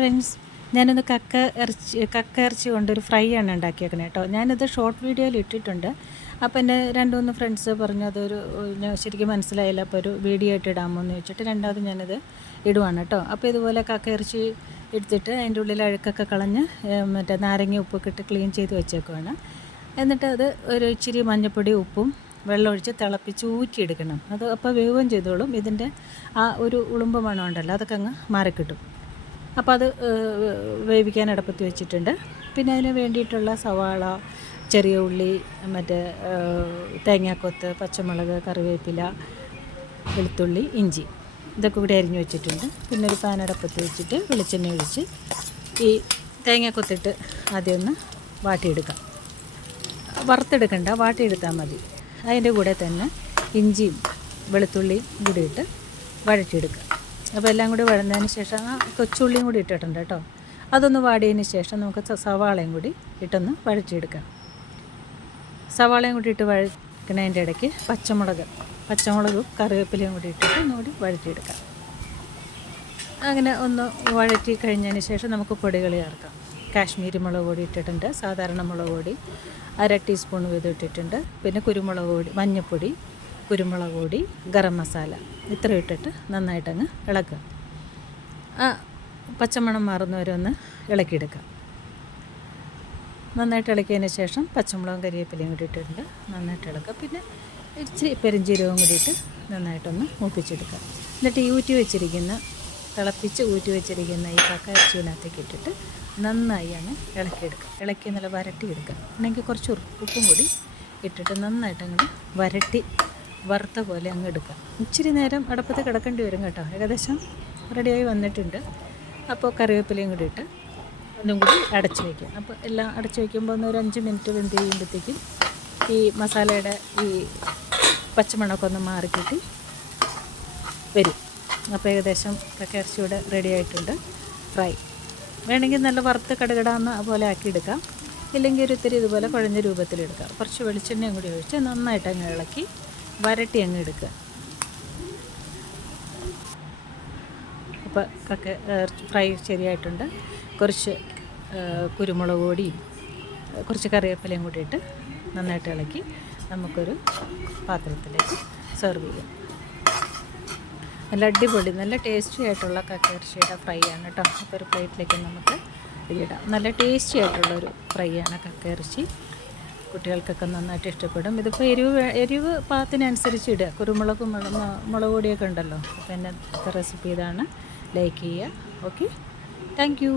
Friends, ഞാനൊന്ന് കക്ക ഇറച്ചി കൊണ്ടൊരു ഫ്രൈ ആണ് ഉണ്ടാക്കിയേക്കണേ കേട്ടോ. ഞാനിത് ഷോർട്ട് വീഡിയോയിൽ ഇട്ടിട്ടുണ്ട്. അപ്പോൾ എൻ്റെ 2-3 ഫ്രണ്ട്സ് പറഞ്ഞു അതൊരു ശരിക്കും മനസ്സിലായില്ല, അപ്പോൾ ഒരു വീഡിയോ ആയിട്ട് ഇടാമോ എന്ന് ചോദിച്ചിട്ട് രണ്ടാമത് ഞാനത് ഇടുവാണ് കേട്ടോ. അപ്പോൾ ഇതുപോലെ കക്ക ഇറച്ചി എടുത്തിട്ട് അതിൻ്റെ ഉള്ളിൽ അഴുക്കൊക്കെ കളഞ്ഞ് മറ്റേ നാരങ്ങ ഉപ്പൊക്കെ ഇട്ട് ക്ലീൻ ചെയ്ത് വെച്ചേക്കുവാണ്. എന്നിട്ട് അത് ഒരു ഇച്ചിരി മഞ്ഞൾപ്പൊടി ഉപ്പും വെള്ളമൊഴിച്ച് തിളപ്പിച്ച് ഊറ്റിയെടുക്കണം. അത് അപ്പോൾ വേവുകയും ചെയ്തോളും. ഇതിൻ്റെ ആ ഒരു ഉളുമ്പ് മണം ഉണ്ടല്ലോ, അതൊക്കെ അങ്ങ് മാറിക്കിട്ടും. അപ്പോൾ അത് വേവിക്കാൻ അടുപ്പത്ത് വെച്ചിട്ടുണ്ട്. പിന്നെ അതിന് വേണ്ടിയിട്ടുള്ള സവാള, ചെറിയ ഉള്ളി, മറ്റേ തേങ്ങാക്കൊത്ത്, പച്ചമുളക്, കറിവേപ്പില, വെളുത്തുള്ളി, ഇഞ്ചി ഇതൊക്കെ കൂടി അരിഞ്ഞ് വെച്ചിട്ടുണ്ട്. പിന്നെ ഒരു പാൻ അടുപ്പത്ത് വെച്ചിട്ട് വെളിച്ചെണ്ണ ഒഴിച്ച് ഈ തേങ്ങാക്കൊത്തിട്ട് ആദ്യം ഒന്ന് വാട്ടിയെടുക്കാം. വറുത്തെടുക്കണ്ട, വാട്ടിയെടുത്താൽ മതി. അതിൻ്റെ കൂടെ തന്നെ ഇഞ്ചിയും വെളുത്തുള്ളിയും കൂടി ഇട്ട് വഴറ്റിയെടുക്കുക. അപ്പോൾ എല്ലാം കൂടി വഴന്നതിന് ശേഷം കൊച്ചുള്ളിയും കൂടി ഇട്ടിട്ടുണ്ട് കേട്ടോ. അതൊന്ന് വാടിയതിന് ശേഷം നമുക്ക് സവാളയും കൂടി ഇട്ടൊന്ന് വഴറ്റിയെടുക്കാം. സവാളയും കൂടി ഇട്ട് വഴക്കണതിൻ്റെ ഇടയ്ക്ക് പച്ചമുളകും കറിവേപ്പിലയും കൂടി ഇട്ടിട്ട് ഒന്നുകൂടി വഴറ്റിയെടുക്കാം. അങ്ങനെ ഒന്ന് വഴറ്റി കഴിഞ്ഞതിന് ശേഷം നമുക്ക് പൊടികൾ ചേർക്കാം. കാശ്മീരി മുളക് പൊടി ഇട്ടിട്ടുണ്ട്, സാധാരണ മുളക് പൊടി 1/2 ടീസ്പൂൺ വീതം ഇട്ടിട്ടുണ്ട്. പിന്നെ കുരുമുളക് പൊടി, മഞ്ഞൾപ്പൊടി, കുരുമുളക് പൊടി, ഗരം മസാല ഇത്ര ഇട്ടിട്ട് നന്നായിട്ടങ്ങ് ഇളക്കുക. ആ പച്ചമണം മാറുന്നവരെ ഒന്ന് ഇളക്കിയെടുക്കുക. നന്നായിട്ട് ഇളക്കിയതിന് ശേഷം പച്ചമുളകും കരിവേപ്പിലയും കൂടി ഇട്ടിട്ടുണ്ട്, നന്നായിട്ട് ഇളക്കുക. പിന്നെ ഇച്ചിരി പെരുംജീരകവും കൂടി ഇട്ട് നന്നായിട്ടൊന്ന് മൂപ്പിച്ചെടുക്കുക. എന്നിട്ട് തിളപ്പിച്ച് ഊറ്റി വെച്ചിരിക്കുന്ന ഈ കക്ക ഇറച്ചിനകത്തേക്ക് ഇട്ടിട്ട് നന്നായി അങ്ങ് ഇളക്കിയെടുക്കുക. ഇളക്കി നല്ല വരട്ടിയെടുക്കുക. അല്ലെങ്കിൽ കുറച്ച് ഉപ്പും കൂടി ഇട്ടിട്ട് നന്നായിട്ട് അങ്ങോട്ട് വറുത്ത പോലെ അങ്ങ് എടുക്കുക. ഇച്ചിരി നേരം അടുപ്പത്ത് കിടക്കേണ്ടി വരും കേട്ടോ. ഏകദേശം റെഡിയായി വന്നിട്ടുണ്ട്. അപ്പോൾ കറിവേപ്പിലയും കൂടി ഇട്ട് ഒന്നും കൂടി അടച്ച് വയ്ക്കുക. അപ്പോൾ എല്ലാം അടച്ച് വയ്ക്കുമ്പോൾ ഒരു 5 മിനിറ്റ് വെന്ത് കഴിയുമ്പോഴത്തേക്കും ഈ മസാലയുടെ ഈ പച്ചമണമൊക്കെ ഒന്ന് മാറിക്കിട്ടി വരും. അപ്പോൾ ഏകദേശം കക്ക ഇറച്ചിയുടെ റെഡി ആയിട്ടുണ്ട്. ഫ്രൈ വേണമെങ്കിൽ നല്ല വറുത്ത് കടുകടാന്ന് പോലെ ആക്കിയെടുക്കാം. ഇല്ലെങ്കിൽ ഒരു ഇത്തിരി ഇതുപോലെ കുഴഞ്ഞ രൂപത്തിലെടുക്കുക. കുറച്ച് വെളിച്ചെണ്ണയും കൂടി ഒഴിച്ച് നന്നായിട്ട് അങ്ങ് ഇളക്കി വരട്ടി അങ്ങ് എടുക്കുക. അപ്പോൾ കക്ക ഫ്രൈ ശരിയായിട്ടുണ്ട്. കുറച്ച് കുരുമുളക് പൊടിയും കുറച്ച് കറിവേപ്പിലയും കൂടി ഇട്ട് നന്നായിട്ട് ഇളക്കി നമുക്കൊരു പാത്രത്തിലേക്ക് സെർവ് ചെയ്യാം. നല്ല അടിപൊളി, നല്ല ടേസ്റ്റി ആയിട്ടുള്ള കക്ക ഇറച്ചിയുടെ ഫ്രൈ ആണ് കേട്ടോ. അപ്പോൾ ഒരു പ്ലേറ്റിലേക്ക് നമുക്ക് ഇതിടാം. നല്ല ടേസ്റ്റി ആയിട്ടുള്ളൊരു ഫ്രൈ ആണ് കക്ക ഇറച്ചി. കുട്ടികൾക്കൊക്കെ നന്നായിട്ട് ഇഷ്ടപ്പെടും. ഇതിപ്പോൾ എരിവ് പാകത്തിനനുസരിച്ച് ഇടുക. കുരുമുളകും മുളക് പൊടിയൊക്കെ ഉണ്ടല്ലോ. അപ്പോൾ എൻ്റെ റെസിപ്പി ഇതാണ്. ലൈക്ക് ചെയ്യുക. Okay, thank you.